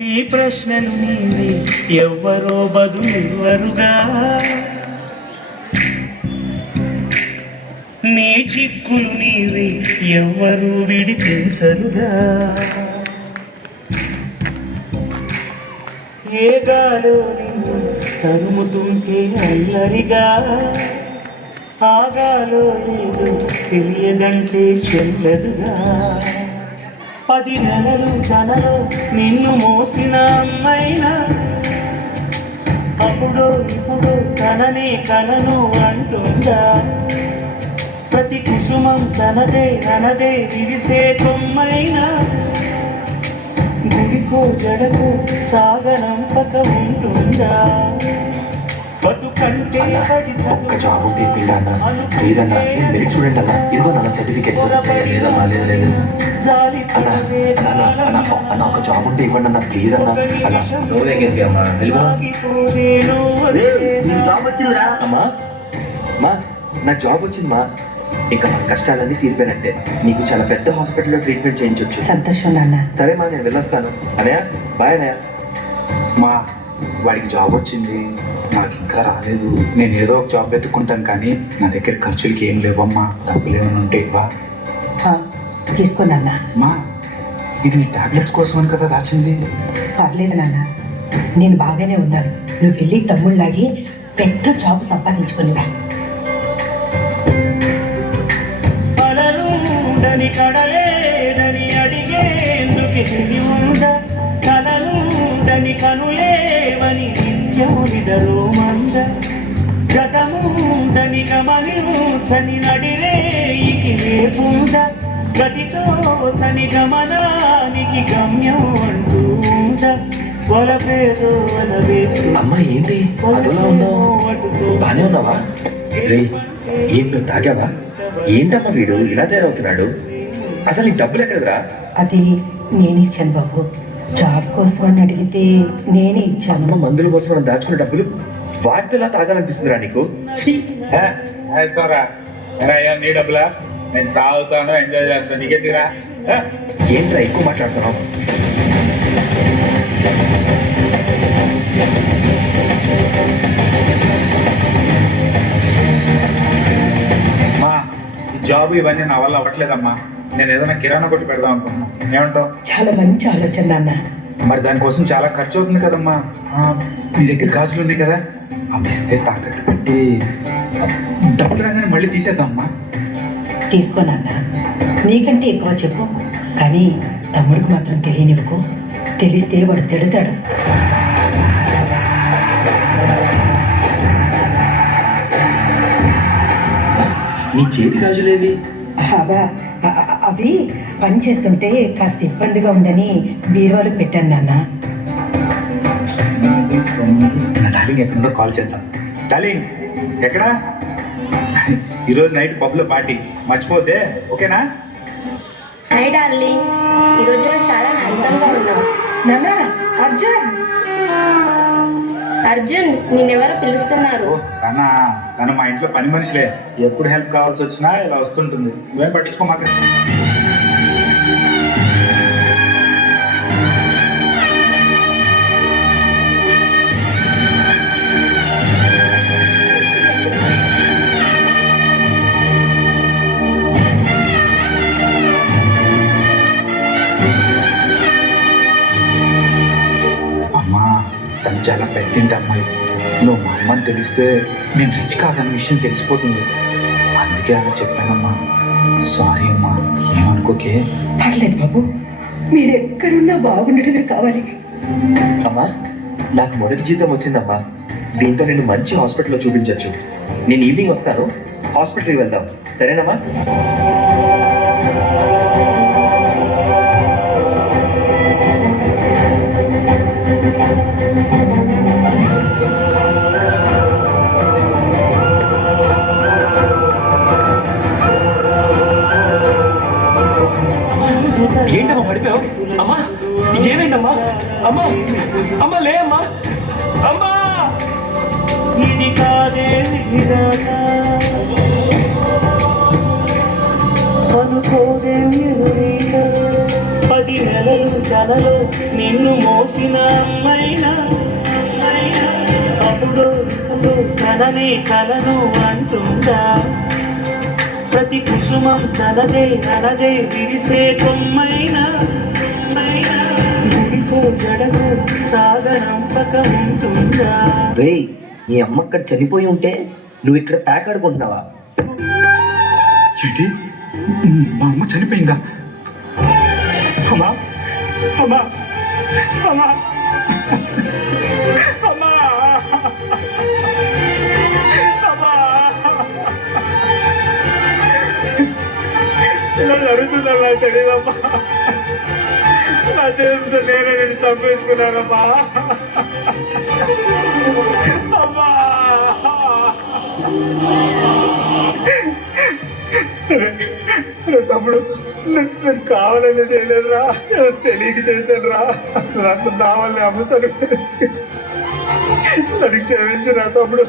ఈ ప్రశ్నలు నీవి ఎవ్వరో బదులెవ్వరుగా, నీ చిక్కులు నీవి ఎవ్వరూ విడిపించరుగా. ఏ గాలో నిన్ను తరుముతుంటే అల్లరిగా, ఆగాలో లేదు తెలియదంటే చెల్లదుగా. 10 నెలలు తనలో నిన్ను మోసిన అమ్మైనా, అప్పుడో ఇప్పుడు తననే కలను అంటుందా. ప్రతి కుసుమం తనదే అనదే విరిసే కొమ్మైనా, గుడికో జడకు సాగనంపక ఉంటుందా. బతుకంటే పడి ఒక్క జాబ్ ఉంటే పిల్ల అన్న ప్లీజ్ అన్న, నేను మెరిట్ స్టూడెంట్ అన్న, ఇదిగో నా సర్టిఫికేట్స్. అన్న ఒక జాబ్ ఉంటే ఇవ్వండి అన్న ప్లీజ్ అన్న. అన్న నో వేకెన్సీ అమ్మా, జాబ్ వచ్చిందిరా అమ్మా. మా నాకు జాబ్ వచ్చిందమ్మా, ఇంకా మా కష్టాలన్నీ తీరిపోయినట్టే. నీకు చాలా పెద్ద హాస్పిటల్లో ట్రీట్మెంట్ చేయించవచ్చు. సంతోషం నాన్న. సరే మా, నేను వెళ్ళొస్తాను. అనయ్య బాయ్ అన్నయ్య. మా వాడికి జాబ్ వచ్చింది, నాకు ఇంకా రాలేదు. నేను ఏదో ఒక జాబ్ వెతుక్కుంటాను, కానీ నా దగ్గర ఖర్చులకి ఏం లేవమ్మా. డబ్బులు ఏమైనా ఉంటే ఇవ్వా. తీసుకో నాన్న. మా ఇది నీ టాబ్లెట్స్ కోసం అని కదా దాచింది. పర్లేదు నాన్న, నేను బాగానే ఉన్నాను. నువ్వు వెళ్ళి తమ్ముళ్ళలాగి పెద్ద జాబ్ సంపాదించుకునిరా. కలలుండని కడలేదని అడిగేందుకు తెలివుండ, కలలుండని కనులేవని నిత్యమునిదరో మంద, గతముండని గమనించని నడిరేయికి రేపుండ, గతితో చని గమనానికి గమ్యం అంటూ ఉండ. వలపేదో వలవేస్తూ అమ్మా ఏంటి అదోలా ఉన్నావు? బానే ఉన్నావా? రే ఏంటి నువ్వు తాగావా? ఏంటమ్మా వీడు ఇలా తయారవుతున్నాడు? అసలు ఈ డబ్బులు ఎక్కడరా? అది నేనే ఇచ్చాను బాబు. జాబ్ కోసం అని అడిగితే నేనే ఇచ్చాను. అమ్మ మందుల కోసం మనం దాచుకున్న డబ్బులు వాటితో ఇలా తాగాలనిపిస్తుందిరా నీకు? వేస్తారా నీ డబ్బులా? నేను తాగుతాను, ఎంజాయ్ చేస్తాను, నీకెందుకురా? ఏంట్రా ఎక్కువ మాట్లాడుతున్నావు? మా ఈ జాబ్ ఇవన్నీ నా వల్ల అవ్వట్లేదమ్మా. నేను ఏదైనా కిరాణా కొట్టి పెడదాం అనుకుంటున్నా, ఏమంటావు? చాలా మంచి ఆలోచన నాన్న. మరి దానికోసం చాలా ఖర్చు అవుతుంది కదమ్మా. నీ దగ్గర గాజులు ఉన్నాయి కదా, అవి ఇస్తే తాకట్టు పెట్టి డబ్బులు రాగానే మళ్ళీ తీసేద్దామమ్మా. తీసుకో నాన్న, నీకంటే ఎక్కువ చెప్పు, కానీ తమ్ముడికి మాత్రం తెలియనివ్వకు. తెలిస్తే వాడు తిడతాడు. నీ చేతి గాజులేవి? అవి పని చేస్తుంటే కాస్త ఇబ్బందిగా ఉందని బీరువాలో పెట్టాను నాన్న. నా డార్లింగ్ ఎక్కడుందో కాల్ చేద్దాం. డార్లింగ్ ఎక్కడా? ఈరోజు నైట్ పబ్లో పార్టీ, మర్చిపోతే ఓకేనా? హాయ్ డార్లింగ్, ఈరోజు నువ్వు చాలా హ్యాండ్సమ్గా ఉన్నావు. నాన్న అర్జున్, అర్జున్ నిన్నెవరో పిలుస్తున్నారు. తను మా ఇంట్లో పని మనిషిలే, ఎప్పుడు హెల్ప్ కావాల్సి వచ్చినా ఇలా వస్తుంటుంది. నువ్వేం పట్టించుకోమాక. అమ్మా తను చాలా పెద్దింటి అమ్మాయి. నువ్వు మా అమ్మని తెలిస్తే నేను రిచ్ కాదన్న విషయం తెలిసిపోతుంది. అందుకే అలా చెప్పానమ్మా. సారీ అమ్మా, ఏమనుకోకే. పర్లేదు బాబు, మీరు ఎక్కడున్నా బాగుండడమే కావాలి. అమ్మా నాకు మొదటి జీతం వచ్చిందమ్మా. దీంతో నేను మంచి హాస్పిటల్లో చూపించవచ్చు. నేను ఈవినింగ్ వస్తాను, హాస్పిటల్కి వెళ్దాం, సరేనమ్మా? ఏంటమ్మా పడిపోయావు? అమ్మా ఏమైందమ్మా? అమ్మా అమ్మా లే అమ్మా. అమ్మా ఇది కాదే విధాత, అనుకోదే 10 అలలు కలలు నిన్ను మోసిన అమ్మైనా అప్పుడు ఇప్పుడు కలనే కలను అంటుందా ప్రతి కుసుమం తనదే విరిసే కొమ్మైనా గుడికో గడకు సాగనంపక ఉంటుందా రేయ్ నీ అమ్మ అక్కడ చనిపోయి ఉంటే నువ్వు ఇక్కడ ప్యాక్ ఆడుకుంటున్నావా? ఏంటి మా అమ్మ చనిపోయిందా? అమ్మా అమ్మా అమ్మా అమ్మా అమ్మా ఇలా జరుగుతుందా తెలియదమ్మా. నా చేతులతో నేనే నేను చంపేసుకున్నానమ్మా. అమ్మా తమ్ముడు నేను కావాలని చేయలేదురా, తెలియక చేశాను రా. నా వల్ల అమ్మ చనిపోయింది. నన్ను క్షమించురా తమ్ముడు.